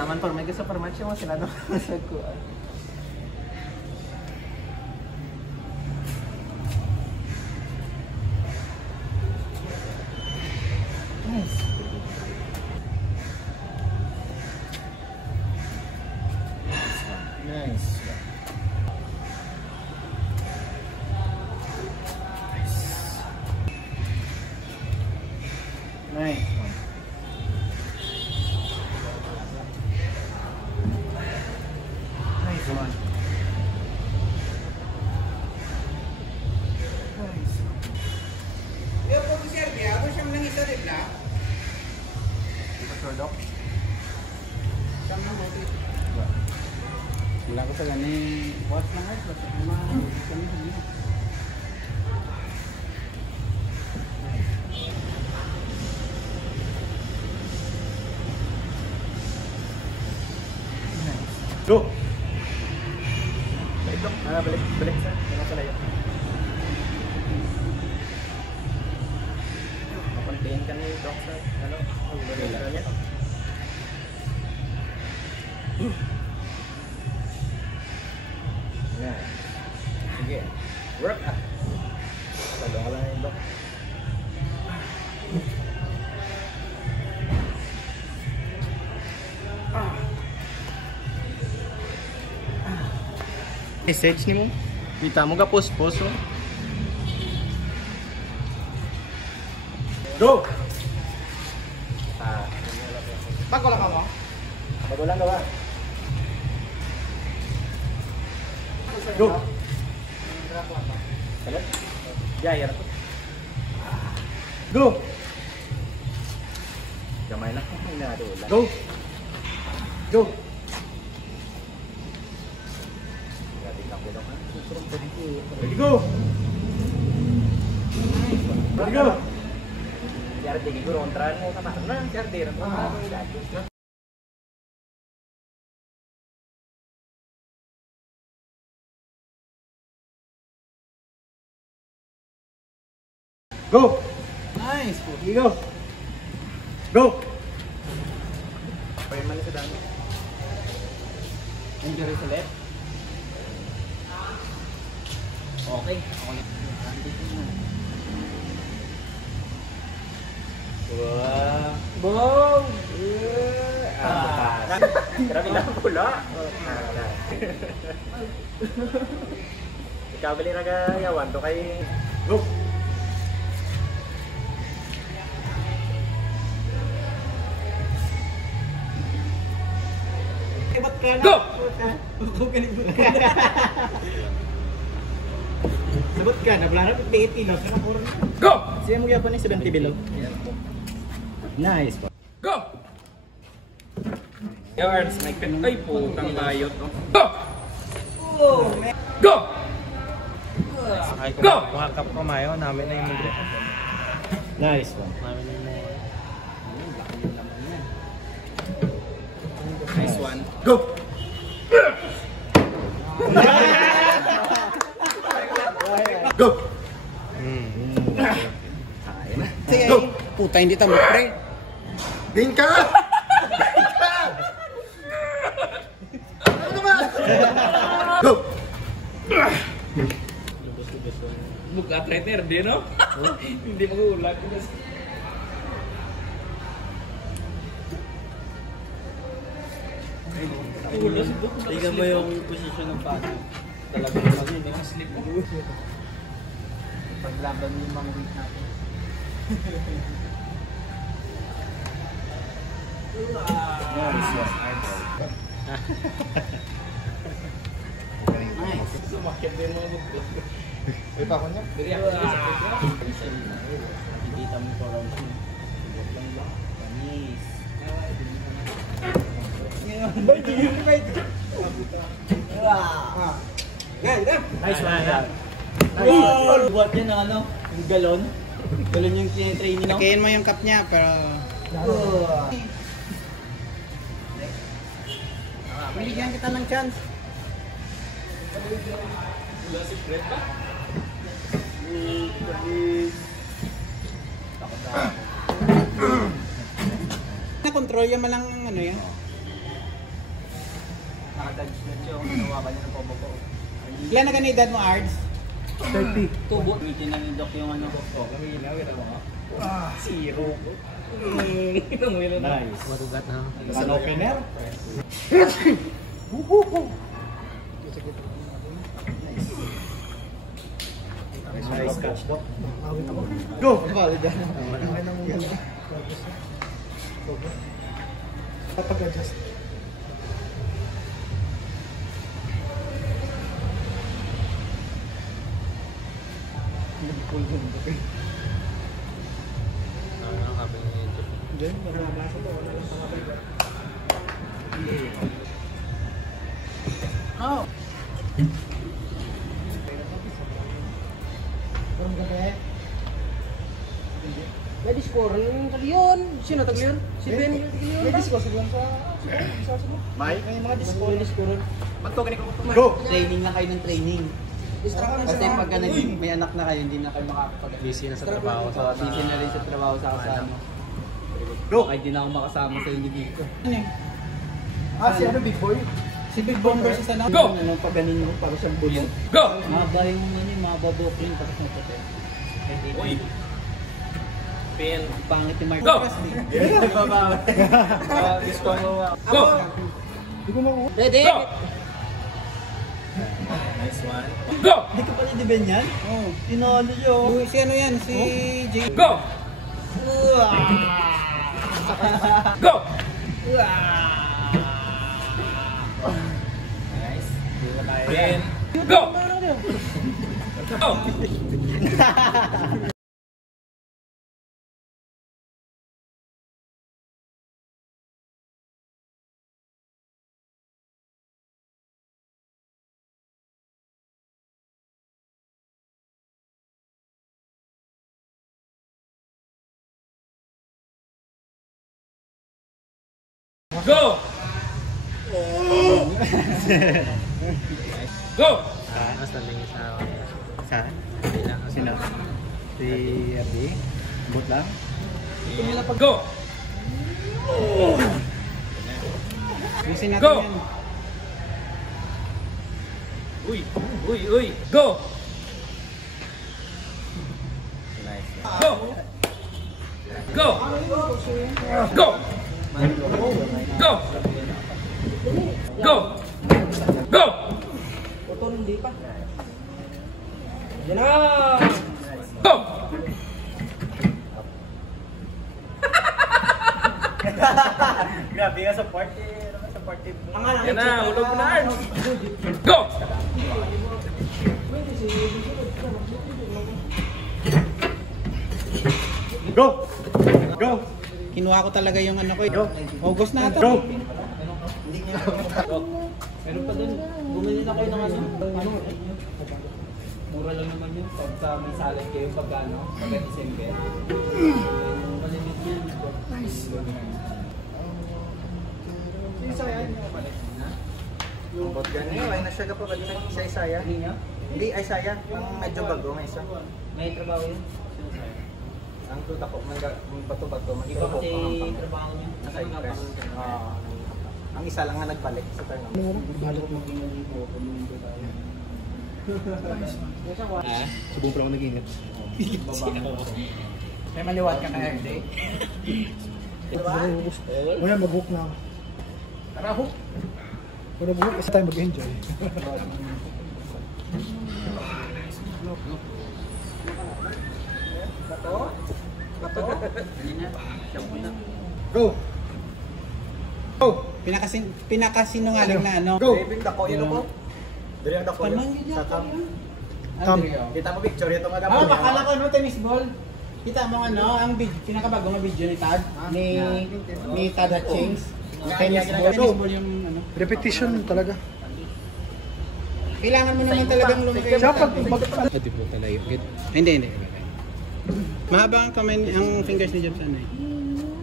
Taman por may sa farmasya mo sila no sa kuan. Nice. Nice. Nice. Nice one. Nice. Yo po sir, ako siyam lang isa rin na. Sure, Doc? Siyam lang buti. Wala ko sa gani. Watch lang guys. Watch lang. Kami. Go! Balik Doc. Balik sir. Ano sa layo? Makontain ka ni Doc sir. Ano? Wala niya. Yan. Sige. Work ah. Talong ka lang yung Doc. Message ni mo. Kita mo ka post-post oh. Go! Bago lang ako. Bago lang gawa. Go! Salat? Jaya na to. Go! Gamay na. Go! Go! Ready go! Ready go! Biar tinggi gue rontran mau sama mana? Biar dia rontran. Go! Nice! Ready go! Go! Pwede man sa dami. Injury sa left. Okay. Wow. Wow. Grabe lang pula. Ikaw bali nagayawan to kay go. Go. Sabot ka, nablara ko 80 lang. Go! Siya mo yapan ni 70 below. Nice. Go! Yo, Arns, may pen. Ay, putang bayot. No? Go! Oh, Go! Go! Mga kap ko mayo, namin na yung mugre. Nice one. Namin na yung Nice one. Go! Go! Go! Puta, hindi tamo pre. Din ka! Ano ba? Go! Buka trainer din, no? Hindi mag-ulag. Ulos ito. Tingnan mo yung posisyon ng paa. Talagang pag hindi ka slip mo. Paglaban mo yung mga week natin. Nice. Sumakit din mo mag May pa ko niya? Diri ako sa sakit niya. Hindi tamo ko lang siya. Subot lang ba? Nice. Nice one. Buat yan ang ano, yung galon. Galon yung training no? Pakain mo yung cup niya, pero... Bigyan kita ng chance. Wala si Fred ba? Na-control yan malang ang ano yan. Nakadodge na siya. Ginawa ka niya ng pobo ko. Ilan na ganun edad mo, Ards? 30. Tubo. Gamitin na ni Doc yung ano. Kaminaw, kita mo. Zero. Nice. Marugat na. An opener? Nice catch, Doc. Go! Kapag-adjust. Oh! Ladies score ng Taglion. Sino Taglion? Si Ben. Ladies score sa May mga disco. Ladies score. Go! Training lang kayo ng training. Distract Kasi pagka may anak na kayo, hindi na kayo makakapag busy na sa trabaho. So, busy na rin sa trabaho sa kasama. Go! Kahit di na ako makasama sa hindi dito. Si ano, Big Boy? Si Big Bomb versus ano? Go! Ano, paganin mo para siyang bulong. Go! Mahaba yung ano, mahaba Brooklyn tapos may puti. Uy! Pin. Pangit yung Mark Go! Presley. Gusto mo. Go! Hindi ko makuha. Ready? Go! Nice one. Go! Hindi ka pala di Ben yan? Oo. Tinalo siya. Si ano yan? Si Jay. Go! Go! Nice. Hindi mo kaya. Pin. Go! Go! Go! Go! Mas nalingi sa Saan? kabila. Sino? Si Erdi? Bot lang? Go! Busin natin Go! yan. Uy! Uy! Uy! Go! Nice. Go! Go! Go! Go! Go! Go! Putol, hindi pa. Yan na! Go! Grabe ka sa party. Sa party. Yan na, ulog mo na Arns. Go! Go! Go! Kinuha ko talaga yung ano ko. Go! August na ata. Go! Meron pa dun, bumili na kayo ng ano? Mura lang naman yun. Pag sa may salad kayo pag ano, pag December. Malimit yun. Yung bot gani, ay na siya ka pa ba sa Isaya? Hindi niya? Hindi, ay Isaya. Ang medyo bago, may isa. May trabaho yun. Ang tuta ko, bato-bato, Iba kasi trabaho niya. Nasa press. Ang isa lang nga nagbalik sa turn. Subong pa ako nag-ingat. May maliwat ka kaya hindi? Wala, mag-hook na ako. Tara, hook! Wala mag-hook kasi tayo mag-enjoy. Go! Go! Pinakasinungaling na ano. Go! Saving dako, yun ako. Dili ang dako Paano yun. yun Sa yata tam. yun? Tam. Kita mo picture, ito nga Ah, bakala ko ano, tennis ball. Kita mo ano, ang pinakabagong na video ni Tad, ni Tad Hutchings. Tennis ball yung ano. Repetition talaga. Kailangan mo naman talagang lumagay. Siya pag Hindi po talaga yun. Hindi. Mahaba ang kamay, ang fingers ni Jobs ano eh.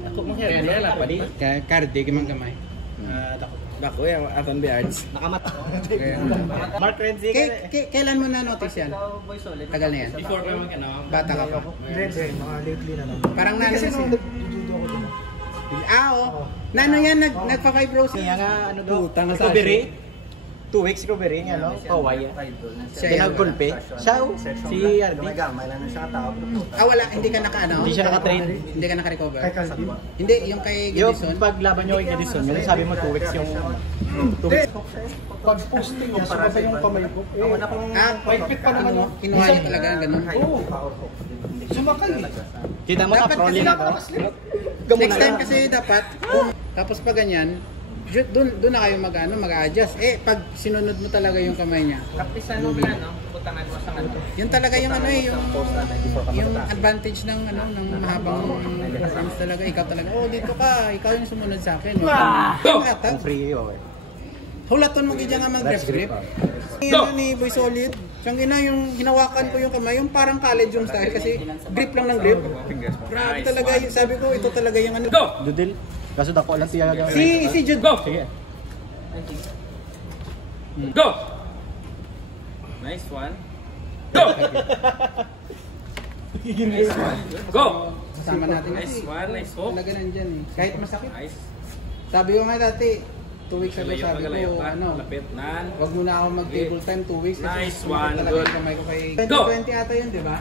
Ako mong hair, ano na pa di? Kaya kardi, kimang kamay. Dako yung aton beards. Mark Renzi Kailan mo na notice yan? Tagal na yan. Before pa man ano. Bata ka pa. Hindi, mga lately na lang. Parang nano Kasi na nung siya. nag-judo ako doon. Oo. Nano yan, nagpa-fibrosis. Kaya nga, ano daw? Puta nga sa Recovery? 2 weeks recovery nga, no? Kaway. Siya Siya nagkulpe. Siya, si RD. Gamay lang na siya katao. Wala, hindi ka naka ano? Hindi siya nakatrain. Hindi ka naka-recover? Kay Calvin. Hindi, yung kay Yung Gibson. paglaban nyo kay Edison, yun sabi mo 2 weeks yung... 2 weeks. Pag posting niya, sumabay yung kamay ko. Mahigpit pa naman yun. Kinuha niya talaga ng ganun. Oo. Sumakay eh. Kita mo Dapat ka, pro kasi na Dapat to. Next time kasi dapat, tapos pag ganyan, doon na kayo mag-adjust. Pag sinunod mo talaga yung kamay niya. Kapisan mo na, no? Putangan mo sa ano. Yun talaga yung yung advantage ng mahabang performance talaga. Ikaw talaga, dito ka, ikaw yung sumunod sa akin. Ang free yun. Hulaton mo gidya nga mag-ref grip. Yung ni Boy Solid, siyang ina yung hinawakan ko yung kamay, yung parang college yung style kasi grip lang ng grip. Grabe talaga, sabi ko ito talaga yung ano. Dudil. Kaso dako lang tiyaga. Si Jude. Go! Sige. Go! Nice one. Go! Go! Kasama natin Nice kasi. one, nice hook. Talaga nandyan eh. Kahit masakit. Nice. Sabi ko nga dati, 2 weeks ago sabi Galayo ko, pa. Lapit nan. wag muna ako mag-table time 2 weeks. Nice kasi one, talaga good. yung kamay ko kay... Go! 2020 ata yun, di ba?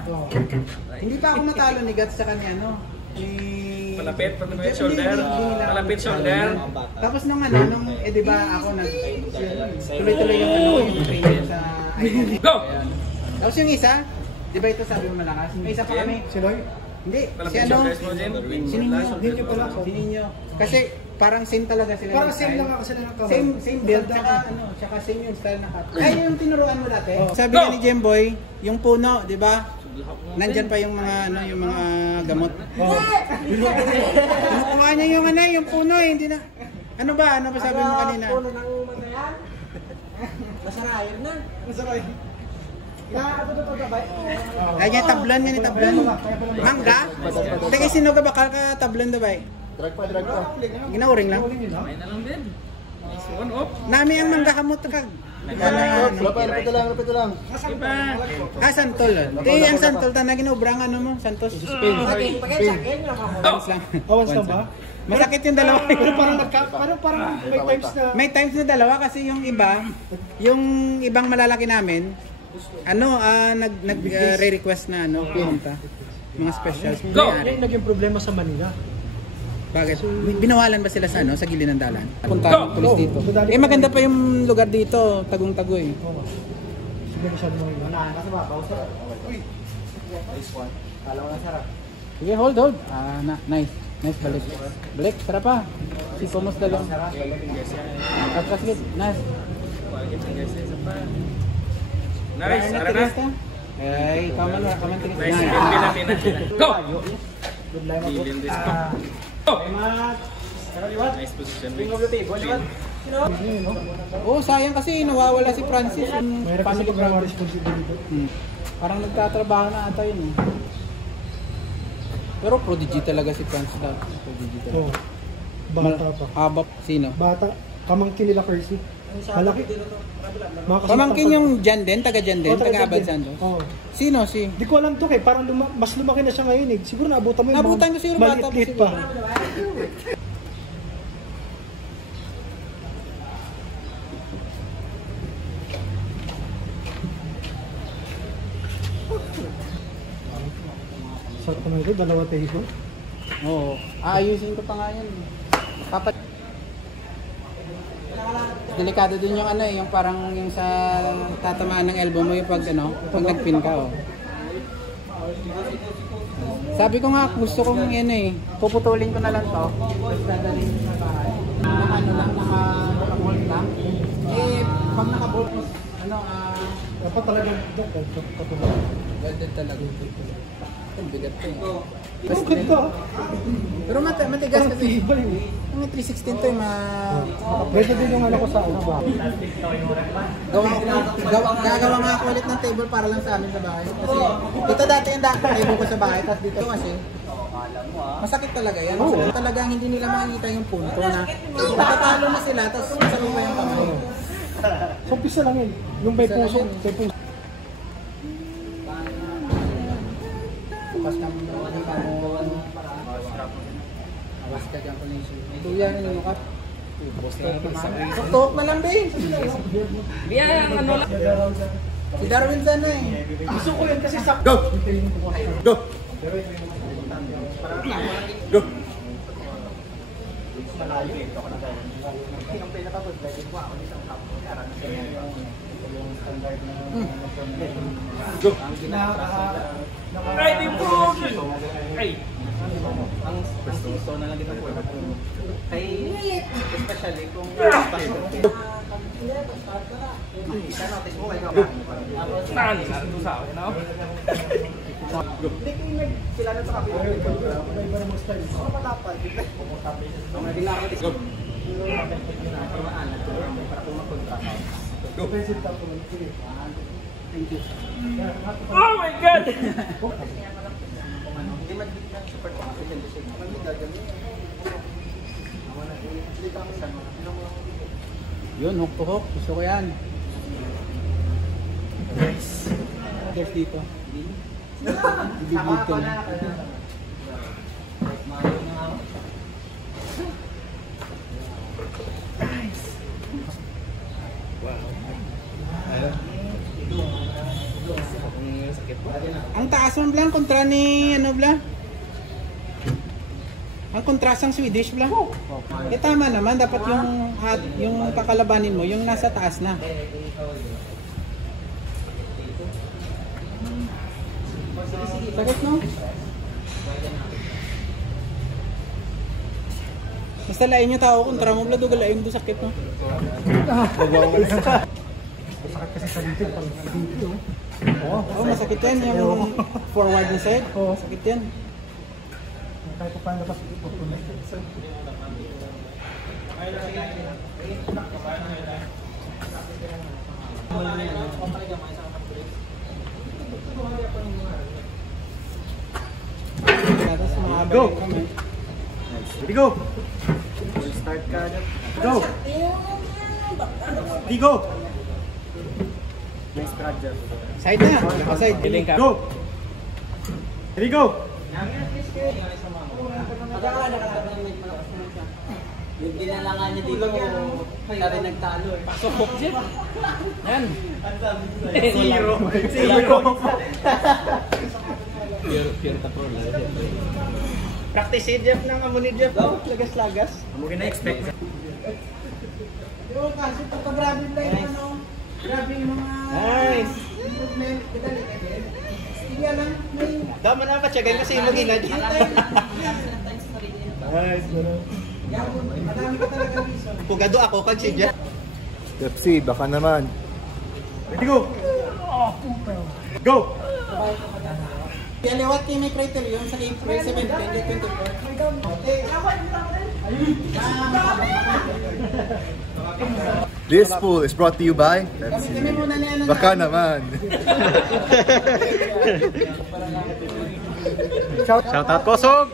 Hindi pa ako matalo ni Gats sa kanya, no? Palapit shoulder. Palapit shoulder. Tapos nung di ba ako tuloy-tuloy yung yung training sa INC. Go! Tapos yung isa, di ba ito sabi mo malakas? May isa pa kami. Si Roy? Hindi, si Palapit ano? shoulders mo, Jen. Si Ninyo. Ninyo pala ako. Si Ninyo. Kasi parang same talaga sila. Parang ng same style. lang ako sila ng kamay. Same build, tsaka same yung style na cut. Ay, yung tinuruan mo dati. Sabi Go! nga ni Jemboy, yung puno, di ba? Nandyan pa yung mga yung mga gamot. Kuha niya yung puno eh, hindi na. Ano ba sabi mo kanina? Puno ng matayan? Masarayan na. Masarayan. Ano to gabay? Ay, yan tablan yan, tablan. Mangga? Teka, sino ka bakal ka tablan da ba? Drag pa. Ginauring lang. May na lang din. Nice one, up. Nami ang mangga kamot kag. Lapit lang. Ah, Santol. Ang Santol ta na ginobrang mo, Santos. Spain. Once lang. Once lang ba? Masakit yung dalawa. Pero parang may times na... May times na dalawa kasi yung ibang malalaki namin, nag-re-request na pumunta. Mga specials. Go! Yung naging problema sa Manila. Bakit? Binawalan ba sila sa gilid ng dalan? Punta Go! ng pulis dito. Maganda pa yung lugar dito, tagong-tago eh. Sige, masyado mo yun. Sige, hold. Nice. Nice, balik. Tara pa. Si Pomos dalawang. Sige, nice. Nice, tara na. Ay, kaman tinis. Nice, bilin natin. Go! Bilin this one. Go! Nice position. Sayang kasi nawawala si Francis. Mayroon kasi pag mga responsibility. Parang nagtatrabaho na ata yun. Pero prodigy talaga si Francis. Prodigy talaga. Oo. Bata pa. Habap, sino? Bata. Kamangkin nila Percy. Malaki. Pamangkin yung Jan din, taga Jan din, Oo, taga Abad Jan. Santos. Oo. Sino si? Di ko alam to parang mas lumaki na siya ngayon eh. Siguro naabutan mo yung Naabutan ko siguro bata pa maliit siguro. pa. Sarap naman ito, dalawa table. Oo. Aayusin ko pa nga yan. Delikado din yung yung parang yung sa tatamaan ng elbow mo yung pag nagpin ka Sabi ko nga gusto kong puputulin ko na lang to. Tapos dadalhin ko sa bahay. Naka-bolt lang. Pag naka-bolt Dapat talagang katulad. welded talaga. Ang bigat to Pero ganda. Pero matigas Parang kasi. tibay eh. Ang 316 to Pwede din yung ko sa ba? Gagawa nga ako ulit ng table para lang sa amin sa bahay. Kasi dito dati yung table ko sa bahay, tapos dito kasi masakit talaga yan. Talagang hindi nila makikita yung punto na natatalo na sila, tapos masakit pa yung kamay. So, pisa lang yun. Yung may puso. Tapos naman awas ka dyan ko na yung ito yan yung lukat. Tuktok na lang, Ben. Biya, ano lang. Si Darwin sana eh. Gusto ko yun kasi sa... Go! Go! Go! Go! Ay, di po. Ay. Ang gusto na lang dito po. Kay, especially kung isa notice mo kayo Saan? Saan to sa akin, no? hindi kayo nagkilala sa kapila. Iba na mo style. Ako matapad. Kung naging nakakatis ko. Para kung mag-contract. Go! Offensive tapo. Sige. Thank you. Oh my God! Hindi mag-bigyan support ko kasi hindi siya. Yun, hook to hook. Gusto ko yan. Guys dito. Ibibig ko na. Ang taas mo Blang kontra ni ano Blang? Ang kontrasang Swedish Blang. Eh tama naman dapat yung kakalabanin mo yung nasa taas na. Sakit no? Basta lain yung tao kontra mo Blang dugalain do sakit no. Sakit kasi sa dito. Pang dito. Oo, masakit yan yung forward na side. Masakit yan. Kahit pa paano kasi ipot ko na. Go! Ready, go! Start ka agad. Go! Ready, go! Nice project. Side na. Side. Piling ka. Go! Ready, go! Yung dinalangan niya dito, kaya rin nagtalo eh. Pasok ko dyan. Yan. Zero. Pure control. Practice it, Jeff, ng amo ni Jeff. Oh, lagas-lagas. Amo na-expect. Yung kasi pagka-grabe lang yung ano, grabe yung mga Nice. improvement, kadali ka din. Hindi lang, may Tama na ba? Tiyagan kasi yung magilad. Nice, ano? madami ka talaga reason. Pugado ako kag si Jeff. Pepsi, baka naman. Ready, go! Go! Kaya liwat kayo may criterion sa April 17, 2024. This pool is brought to you by Pepsi. Kami muna na yan. Baka naman. Shout out Kosog!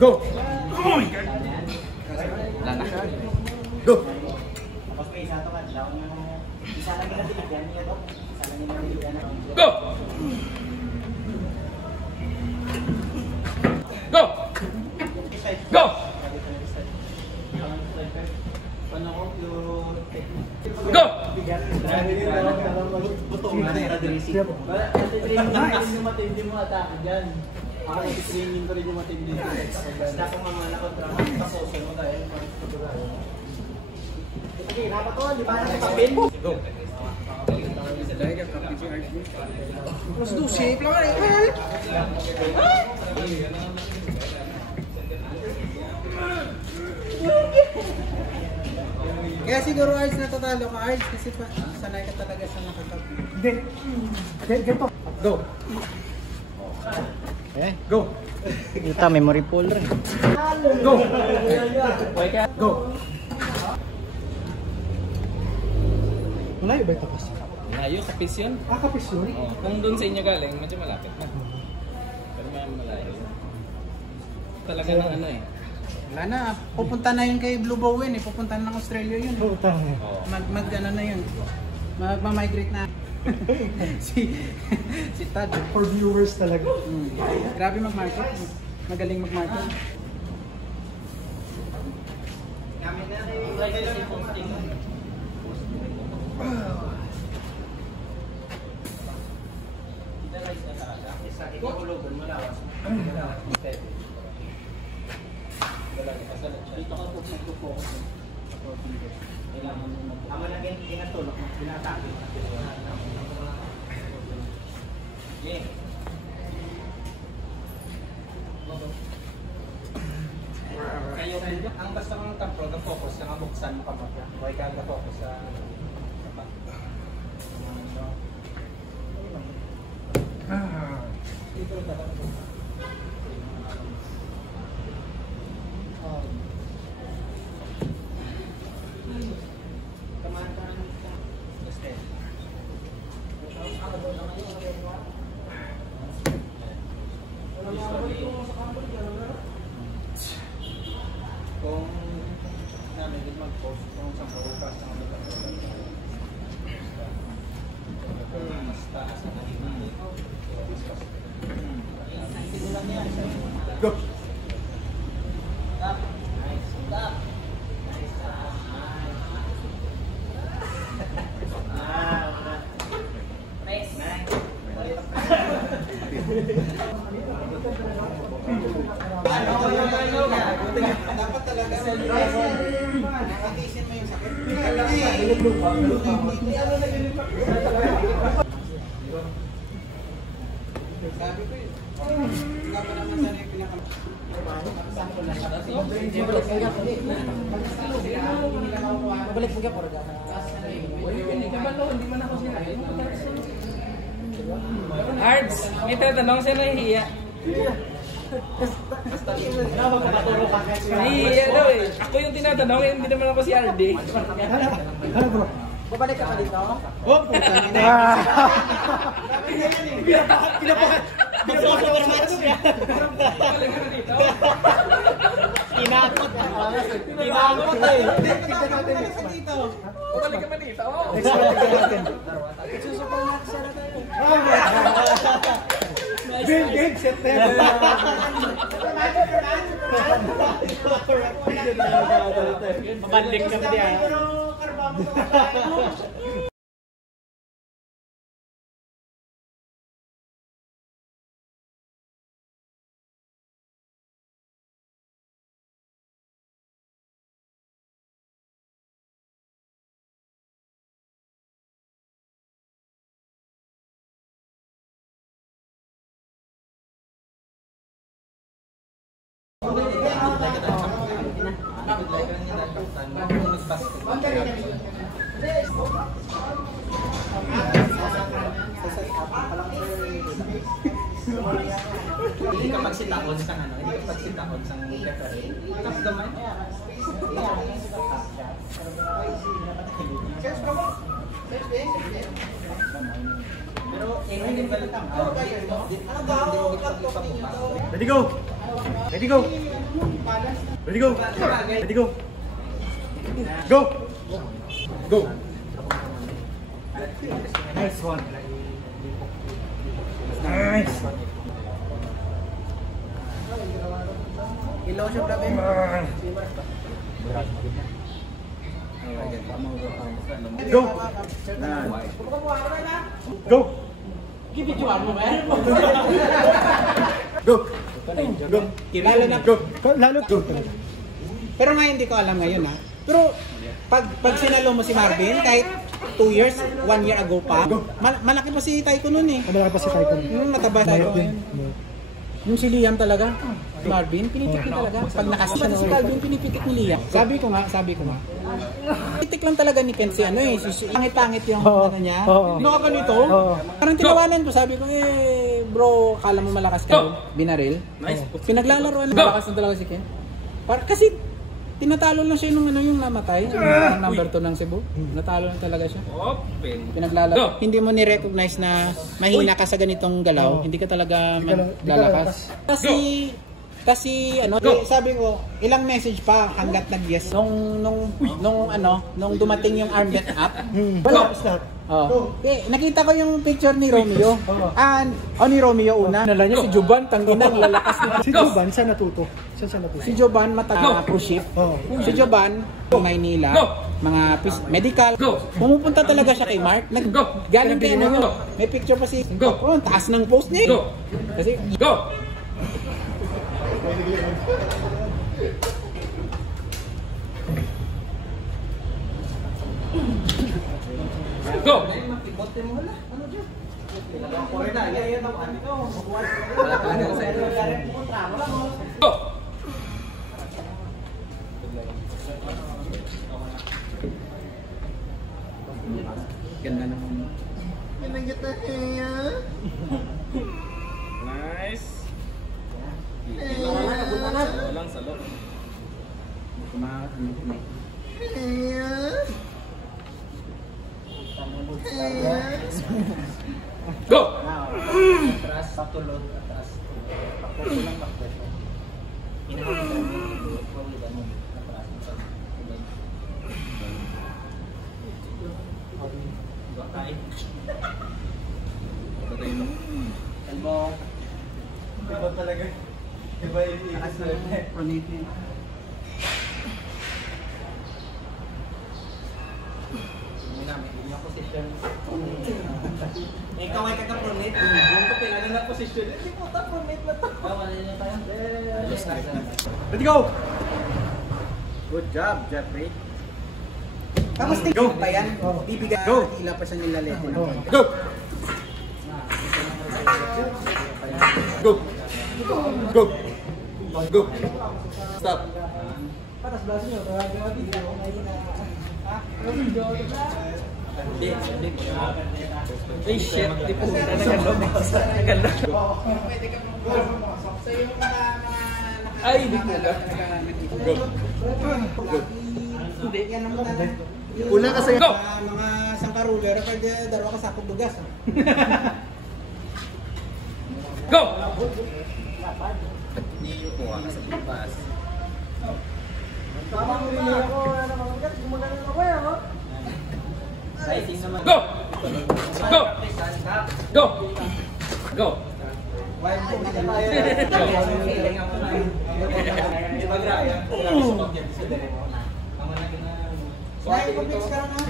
Go! Go! Go! Go! Go! Go! Training yung matindi mo atake dyan. Ako training ko rin yung matindi. Basta kung mga nakontra mo, pasosyo mo dahil sige, dapat to, di ba? Nakapapin mo. Go! Mas do shape lang eh. Kaya siguro Ards natatalo ka Ards kasi sanay ka talaga sa nakatabi. Hindi. Ganito. Go! Eh, Go! ito memory pool rin. Go! Go! Malayo ba ito kasi? Layo, kapis yun. Kapis yun? Oh, kung doon sa inyo galing, medyo malapit na. Pero may malayo. Talaga ng ano eh. Wala na, pupunta na yun kay Blue Bowen eh, pupunta na ng Australia yun. Oo, tama. Oh. Ano na yun, magmamigrate na. si Tad. For viewers talaga. Grabe mag-market, magaling mag-market. Dito ka po mag-focus. Amo lang ginatulog, binatake. Kayo, ang basta kong tapro, na-focus, nakabuksan mo ka mag huwag ka na-focus sa kung namin mag-post kung sa bukas ng mga mas taas na Go! Dapat talaga patisin mo yung sakit. Sabi ko yun. Wala pa naman sana yung pinaka... Babalik mo ka po rin. Ards, may tatanong siya nahihiya. Nahihiya daw eh. Ako yung tinatanong, hindi naman ako si RD. Ano bro? Babalik ka pa dito? Oh! Pinaposo ko naman siya. Balik ka na dito. Kinakot. Kinakot eh. Balik ka pa dito. Game, set na. Mabalik ka pa diyan. Hindi ka magsitakot sa ano, hindi ka magsitakot sa referee. Tapos naman, pero hindi ba lang Ready go! Ready go! Ready go! Ready go! Go! Go! Nice one! Nice! Ilaw siya grabe. Go! Go! Go! Go! Lalo na. Go! Lalo go! Pero nga hindi ko alam ngayon ha. Pero pag sinalo mo si Marvin, kahit 2 years, 1 year ago pa, malaki pa si Taiko nun eh. Malaki pa si Taiko. Yung mataba Taiko ngayon. Yung si Liam talaga, Marvin, pinitik niya talaga. Pag nakasya si Calvin, pinipitik ni Liam. Sabi ko nga. Pinitik lang talaga ni Ken si ano eh, pangit-pangit yung ano niya. No ka ganito? Parang tinawanan ko, sabi ko bro, kala mo malakas ka, binaril. Nice. Pinaglalaroan na malakas na talaga si Ken. Kasi tinatalo lang siya nung ano yung namatay, yung number 2 ng Cebu. Natalo lang talaga siya. Open. Pinaglalaro. Hindi mo ni-recognize na mahina ka sa ganitong galaw, hindi ka talaga lalakas. Kasi ano, sabi ko, ilang message pa hanggat nag-yes nung dumating yung armband up. Wala. Oh. Nakita ko yung picture ni Romeo. Ni Romeo una. Nala niya si Joban, tangginan, lalakas na. Si Joban, saan natuto? Si Joban mataga cruise ship. Si Joban, Maynila, mga medical. Pumupunta talaga siya kay Mark. Galing kay ano, may picture pa si taas ng post niya. Kasi Go! Go! ganda naman. Nice. Walang salok. Go! Atras, patulog, atras. Pakpulong, pakpulong. Elbow. Iba talaga. Iba yung ikas na rin. Ikaw ay kaka-pronate. Yung ko pinala na posisyon. Hindi mo ta pronate na to. Kanina tayo. Let's go! Good job, Jeffrey. Tapos tingin pa yan. Bibigay ila pa siya nila leto. Go! Go! Go! Go! Stop! Ay, shit. Di po. Nagandog. Ay, di po. Go! Hindi, yan naman na. Una kasi Mga sangkaruler, pwede dalawa ka sakot dugas. Go! Hindi yung kuha ka sa bukas. Sizing naman. Go! Go! Go! Go! Dahil pag-mix ka lang ha.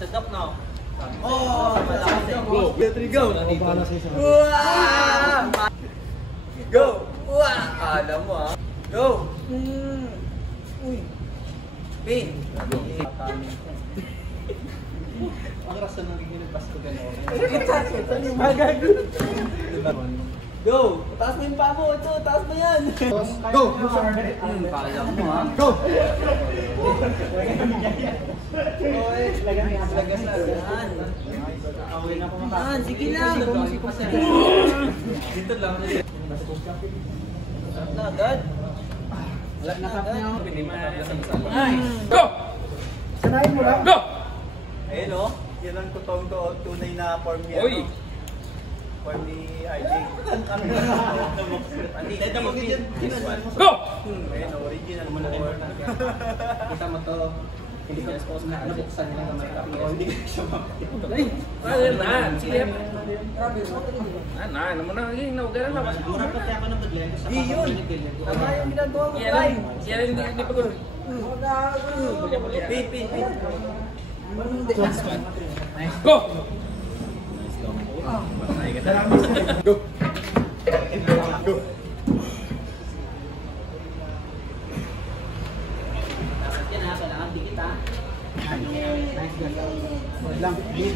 Sedap no? Go! Let's go! Go! Wah! Kala mo ah. Go! Uy. Pin! Ang rasa nang ginilabas ko gano'n. Go! Taas mo yung pa mo! Ito! Taas mo yan! Go! Kala mo ah. Go! Lagas na. Yan! Sige lang! Dito lang. Sarap na agad. Nakap niya. Go! Sanayin mo lang. Go! Ayun o. Yan ang tunay na form niya. Uy! Form ni RJ. Go! Ayun, original mo na form. Kita mo to. Hindi ko expose na nabuksan niya na may copy. Hindi ko siya Ay! Ayun na! Sige! Ano mo na? Naugaran na. Mura pati ako ng bagyan. Iyon! Tama yung ginagawa mo. Kaya hindi pa ko. Pin. Go! Go! Go! Dapat yan ha. Kailangan dikit ha. Huwag lang. Big.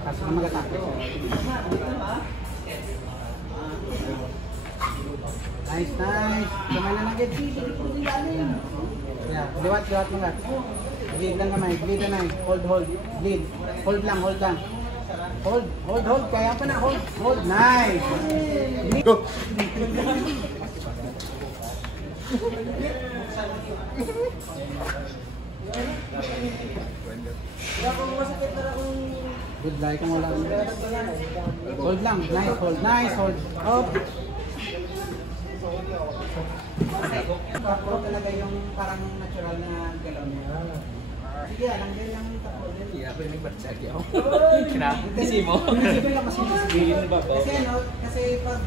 Kasi na mag-atake. Nice. Kamay na nagit. Liwat mo nga. Bleed lang kamay. Bleed na. Hold. Bleed. Hold lang. Hold. Kaya pa na, hold. Nice. Go! Good luck kung wala. Hold lang. Nice, hold. Up. Takbo talaga yung parang natural na galaw niya. Sige, langgan lang yung takbo. Iya, ako yung nagbatsagi ako. Kasi mo? Kasi lang kasi. Bigyan ba ba? Kasi ano, kasi pag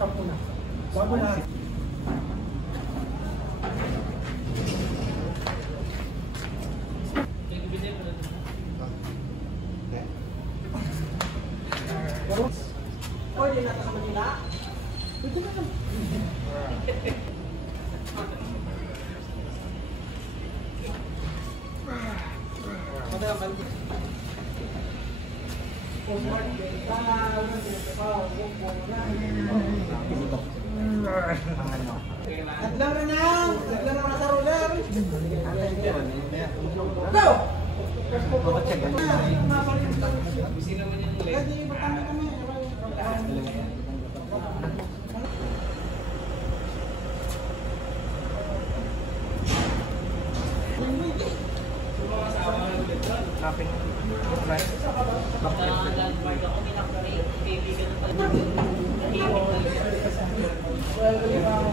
Cup muna. Bago na. Pwede na ito sa Manila? Pwede na ito. Naglang na sa roller. Go! Busy naman yung ulit. Pwede, matami kami.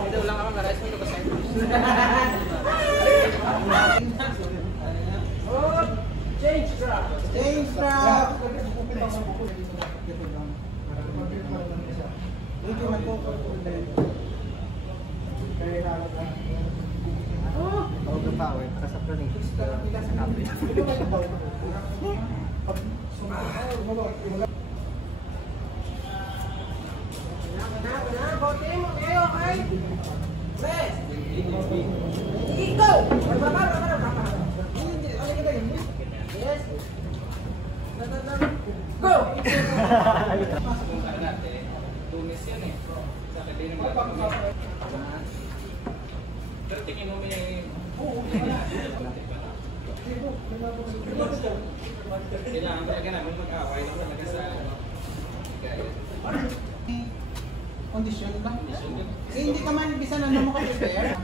Ito lang ako, marais mo ito kasi. Change track. Huwag na pa, eh. Para sa planning. Sa kape. Tumis yan eh. Sa kanya naman. Pero tingin mo may... Kailangan talaga namin mag-away lang talaga sa... Kondisyon ba? Kasi hindi ka man bisa na mo ka-prepare.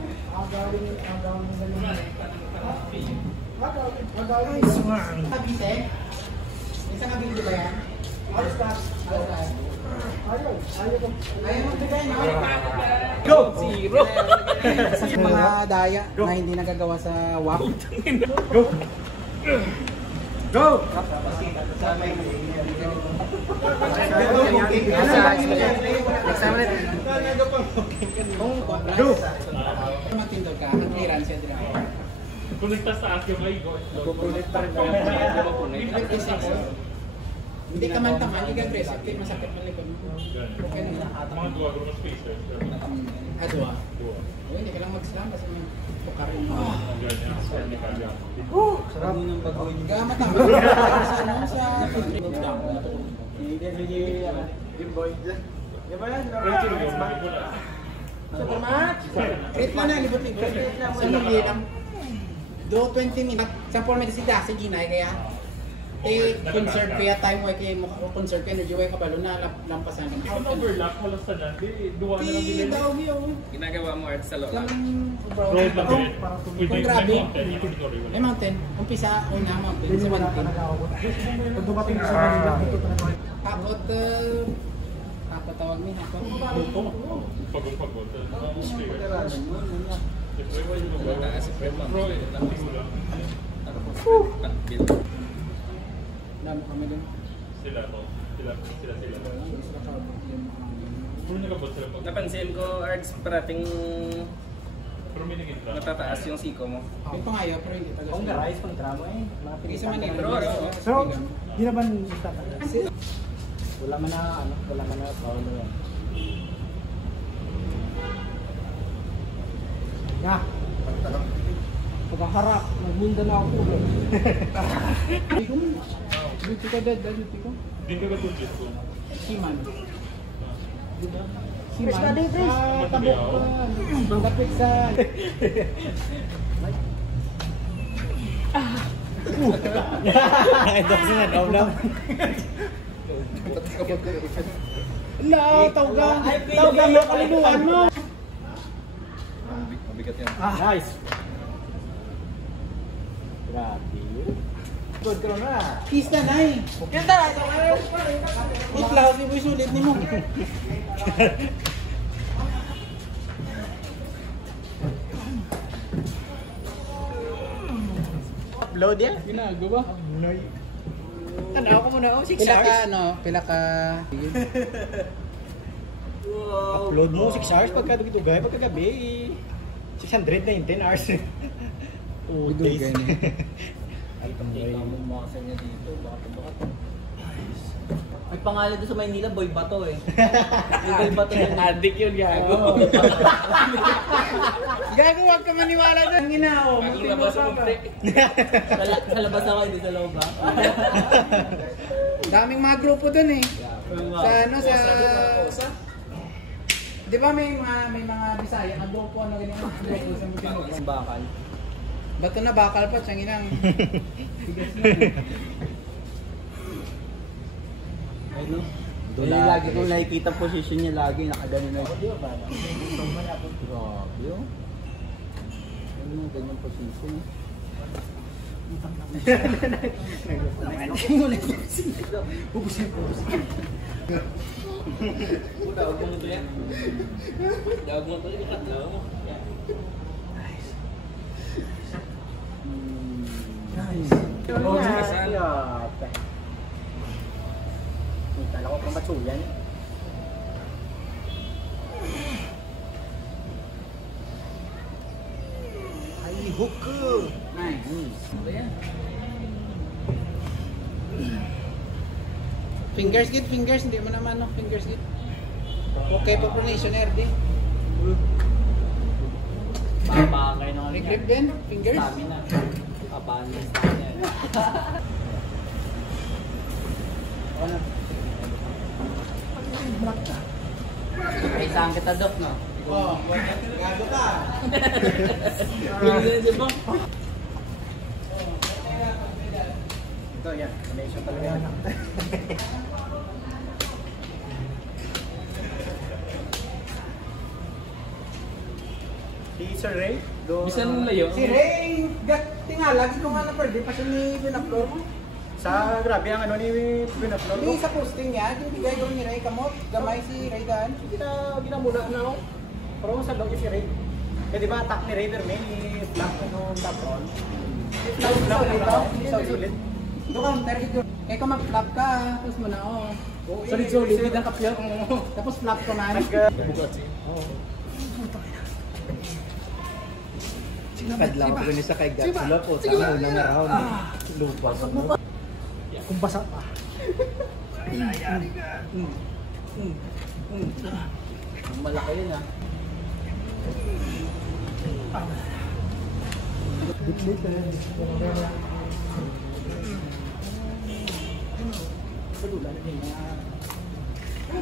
Kabise? Isang kabili ba yan? Alas ka. Ayaw magbigay na. Go! Zero! Yung mga daya na hindi nagagawa sa WAP. Go! Go! Go! Matindog ka, ang clearance yan din ako. Kung nagtasaas yung ay go. Kukulit pa rin ba? Hindi ka man taman, hindi ka aggressive, kaya masakit man likod mo. Okay na lang. Mga duwa ng spacers. Adwa. Hindi ka lang mag-slam kasi may pukarin mo. Sarap ng bagoy. Gamat ang sa ano, sa Jimboy. Di ba yan? Supermatch! Great mo na, libot-libot. Sa muli lang. Do 20 minutes. Sa format si Dasi Ginay kaya conserve kaya time mo kaya mo conserve kaya energy way kabalo na lampasan ng Kung overlap, halos sa dyan, duwa na lang din. daw niyo. Ginagawa mo art sa loob. Bro. Road lang din. Kung grabe. Ay mountain, umpisa una mountain sa mountain. Pag dumating sa Manila, dito pa na tayo. Tapos papatawag mi ako. Pagod. Wala si Fred Ma'am. Damo kami din. Sila. Puro nakabot sila pag... Napansin ko, arts, parating Pero may naging drama. matataas yung siko mo. Yung pangayo pero hindi taga. Kung garais kung tramo eh. Mga Hindi sa Manila. So, di naman istatan. Wala man na Paolo yan. Na. Pagkaharap, nagmunda na ako. Duty ka dad, duty ko. Hindi ka katulad ko. Siman. Fresh ka din, fresh. Tabok ko. Lapit sa... Ito kasi na, daw lang. Wala, tawgang na kalinuan mo. Mabigat yan. Nice. Grabe. Good ka na. Kiss na, Nay. Yan tara, ito kayo. Itlaw, si Boy sulit ni mo. Upload yan. Ginagawa. Tanaw ko muna. 6 Pila ka, hours. ano, pila ka... Upload mo 6 hours pagkadugay, pagkagabi. 600 na yun, 10 hours. 2 days. Dugay na. Ay, kamuray. Makasan niya dito, bakat. May pangalan doon sa Maynila, Boy Bato eh. Yung Boy Bato yun. Addict yun, gago. Gago, huwag ka maniwala doon. Ginaw, Bagong labas sa mukti. Sa labas ako, hindi sa loob ba? Daming mga grupo doon eh. Sa ano, sa... Di ba may mga Bisaya na grupo, ano ganyan mga grupo sa Mutinog? Ang bakal. Bato na bakal pa, tiyang inang. Ano? Yung lagi kong nakikita position niya lagi, nakagano na siya. Grabe oh. Ano yung ganyang position? Dawag mo ito yan. Dawag mo ito yan. Dawag mo. Oh, kala ko pang batsuyan. Ay, hook! Nice. Ano yan? Fingers git, fingers. Hindi mo naman no, fingers git. Okay po pronationer din. Papakay na May grip din, fingers. Stamina. Papaano yung stamina. Ay, saan kita, Dok, no? Oh, gago ka. Hindi ba? Ito, yan. Connection talaga yan. Si Sir Ray? Bisan layo. Si Ray, tinga, lagi ko nga na-perde pa siya ni Pinaploor mo. Sa grabe ang ano ni Pinaploor ko. Hindi sa posting niya, bibigay ko ni Ray kamot, gamay si Ray daan. Ginamuna na ako. Pero sa loob si Ray. Kaya di ba attack ni Ray Verme ni Black nung top on? Black ito, isa ulit. Doon, target ko. Eh kung mag-flap ka, tapos mo na ako. Solid-solid ang kapyo. Tapos flap ka man. Kadlaw ko ni sa kay Gatsula po. Tama unang round. Lupas. Kung basa pa. Malaki yun, ah.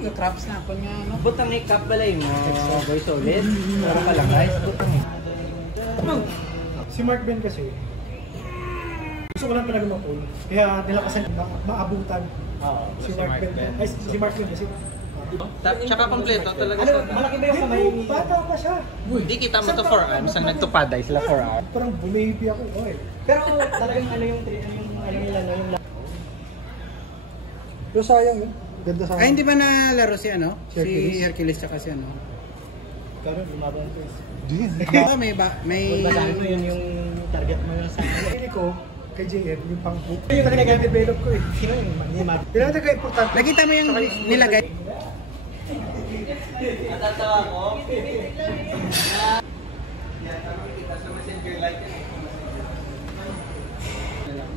Yung traps na ako niya, no? Butang ni Cap balay mo. Boy solid. Para pala guys. Butang ni. Si Mark Ben kasi, gusto ko lang talaga mag-pull. Kaya nilakasan maabutan si Mark Ben. Ay, si Mark Ben kasi. Tsaka kompleto talaga Ano, siya. malaki ba yung kamay? Bata pa siya. Hindi kita mo to 4 arms, ang nagtupaday sila 4 arms. Parang bumibi ako. Oy. Pero talagang ano yung ano nila no yung Pero sayang yun. Ganda sa Ay, hindi ba nalaro si ano? Si Si Hercules tsaka si ano? Karon lumaban ko. Diba may may... Kung basahin mo yun yung target mo yung sa ano. Pili ko kay JM yung pang-book. Yung nag-develop ko eh. Sino yung Mima? Yung nag-importante. Nakita mo yung nilagay? Natatawa ko.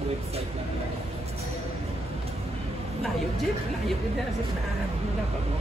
Website lang. Layo, Jeff. Layo. Hindi na siya naanan mo na pa mo.